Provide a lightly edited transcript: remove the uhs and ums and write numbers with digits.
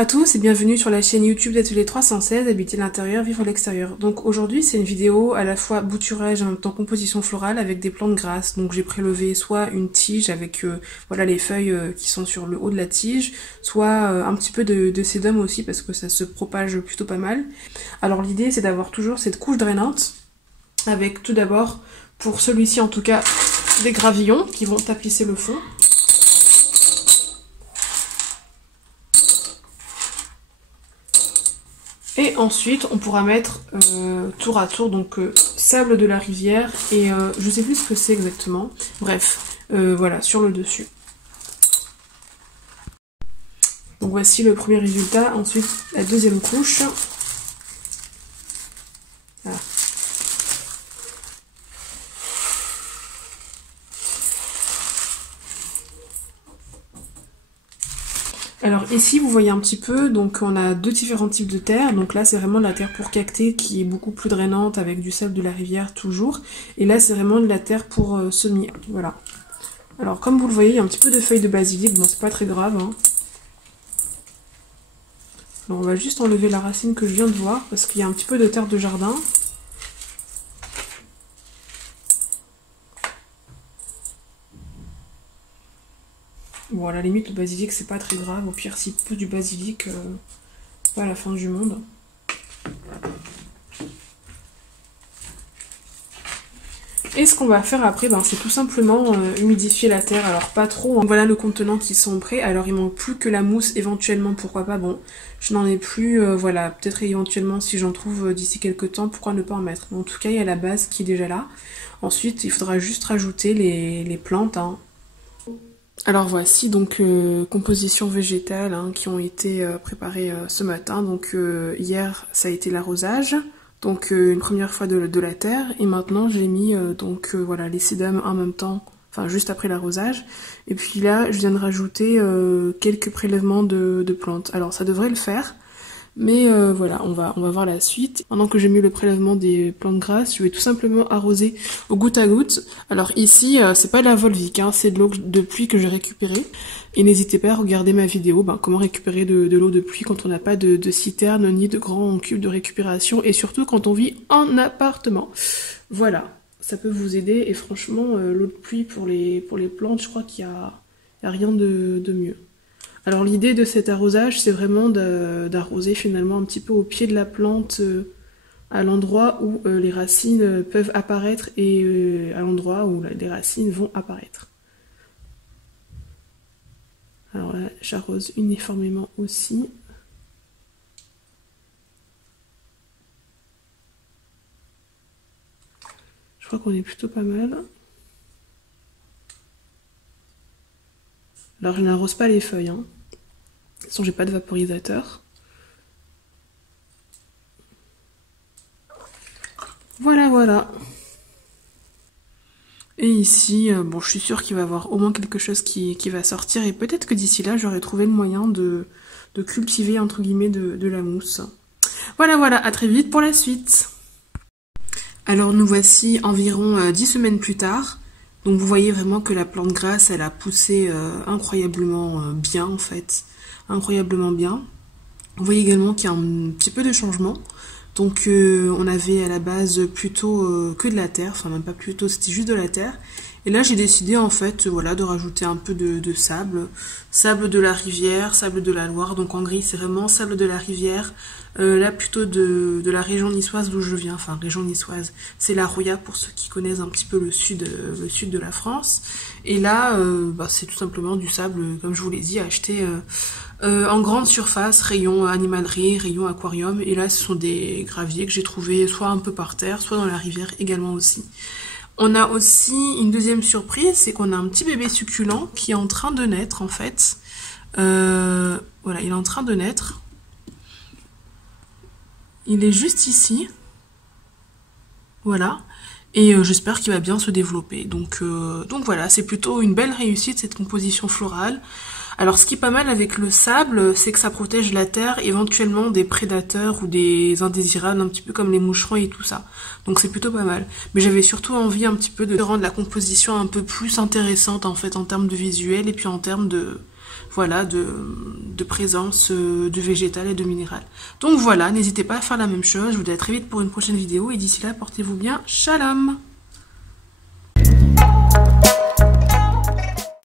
à tous et bienvenue sur la chaîne YouTube d'Atelier 316, habiter l'intérieur, vivre l'extérieur. Donc aujourd'hui c'est une vidéo à la fois bouturage et en même temps composition florale avec des plantes grasses. Donc j'ai prélevé soit une tige avec voilà les feuilles qui sont sur le haut de la tige, soit un petit peu de sédum aussi parce que ça se propage plutôt pas mal. Alors l'idée c'est d'avoir toujours cette couche drainante avec tout d'abord, pour celui-ci en tout cas, des gravillons qui vont tapisser le fond. Et ensuite, on pourra mettre tour à tour donc sable de la rivière et je sais plus ce que c'est exactement. Bref, voilà, sur le dessus. Donc voici le premier résultat. Ensuite, la deuxième couche. Voilà. Alors ici vous voyez un petit peu, donc on a deux différents types de terre, donc là c'est vraiment de la terre pour cacter qui est beaucoup plus drainante avec du sable de la rivière toujours, et là c'est vraiment de la terre pour semis, voilà. Alors comme vous le voyez il y a un petit peu de feuilles de basilic, bon c'est pas très grave, hein. Alors on va juste enlever la racine que je viens de voir parce qu'il y a un petit peu de terre de jardin. Bon, à la limite, le basilic, c'est pas très grave. Au pire, s'il pousse du basilic, c'est pas la fin du monde. Et ce qu'on va faire après, ben, c'est tout simplement humidifier la terre. Alors, pas trop. Hein. Voilà nos contenants qui sont prêts. Alors, il manque plus que la mousse, éventuellement, pourquoi pas. Bon, je n'en ai plus. Voilà, peut-être éventuellement, si j'en trouve d'ici quelques temps, pourquoi ne pas en mettre. Mais en tout cas, il y a la base qui est déjà là. Ensuite, il faudra juste rajouter les plantes, hein. Alors voici donc compositions végétales hein, qui ont été préparées ce matin. Donc hier ça a été l'arrosage, donc une première fois de la terre, et maintenant j'ai mis donc voilà les sédums en même temps, enfin juste après l'arrosage. Et puis là je viens de rajouter quelques prélèvements de plantes. Alors ça devrait le faire. Mais voilà, on va voir la suite. Pendant que j'ai mis le prélèvement des plantes grasses, je vais tout simplement arroser au goutte à goutte. Alors ici, c'est pas de la Volvic, hein, c'est de l'eau de pluie que j'ai récupérée. Et n'hésitez pas à regarder ma vidéo, comment récupérer de l'eau de pluie quand on n'a pas de citerne ni de grands cubes de récupération. Et surtout quand on vit en appartement. Voilà, ça peut vous aider. Et franchement, l'eau de pluie pour les plantes, je crois qu'il y a rien de mieux. Alors l'idée de cet arrosage, c'est vraiment d'arroser finalement un petit peu au pied de la plante, à l'endroit où les racines peuvent apparaître et à l'endroit où les racines vont apparaître. Alors là, j'arrose uniformément aussi. Je crois qu'on est plutôt pas mal. Alors je n'arrose pas les feuilles, hein. De toute façon j'ai pas de vaporisateur. Voilà. Et ici, bon je suis sûre qu'il va y avoir au moins quelque chose qui va sortir. Et peut-être que d'ici là j'aurai trouvé le moyen de cultiver entre guillemets de la mousse. Voilà, à très vite pour la suite. Alors nous voici environ 10 semaines plus tard. Donc vous voyez vraiment que la plante grasse, elle a poussé incroyablement bien en fait, incroyablement bien. Vous voyez également qu'il y a un petit peu de changement. Donc on avait à la base plutôt que de la terre, enfin même pas plutôt, c'était juste de la terre. Et là j'ai décidé en fait voilà, de rajouter un peu de sable, sable de la rivière, sable de la Loire, donc en gris c'est vraiment sable de la rivière, là plutôt de la région niçoise d'où je viens, enfin région niçoise, c'est la Roya pour ceux qui connaissent un petit peu le sud de la France. Et là c'est tout simplement du sable, comme je vous l'ai dit, acheté en grande surface, rayon animalerie, rayon aquarium, et là ce sont des graviers que j'ai trouvés soit un peu par terre, soit dans la rivière également aussi. On a aussi une deuxième surprise, c'est qu'on a un petit bébé succulent qui est en train de naître en fait. Voilà, il est en train de naître. Il est juste ici. Voilà. Et j'espère qu'il va bien se développer. Donc voilà, c'est plutôt une belle réussite cette composition florale. Alors ce qui est pas mal avec le sable, c'est que ça protège la terre éventuellement des prédateurs ou des indésirables, un petit peu comme les moucherons et tout ça. Donc c'est plutôt pas mal. Mais j'avais surtout envie un petit peu de rendre la composition un peu plus intéressante en fait en termes de visuel et puis en termes voilà, de présence de végétal et de minéral. Donc voilà, n'hésitez pas à faire la même chose. Je vous dis à très vite pour une prochaine vidéo et d'ici là, portez-vous bien. Shalom!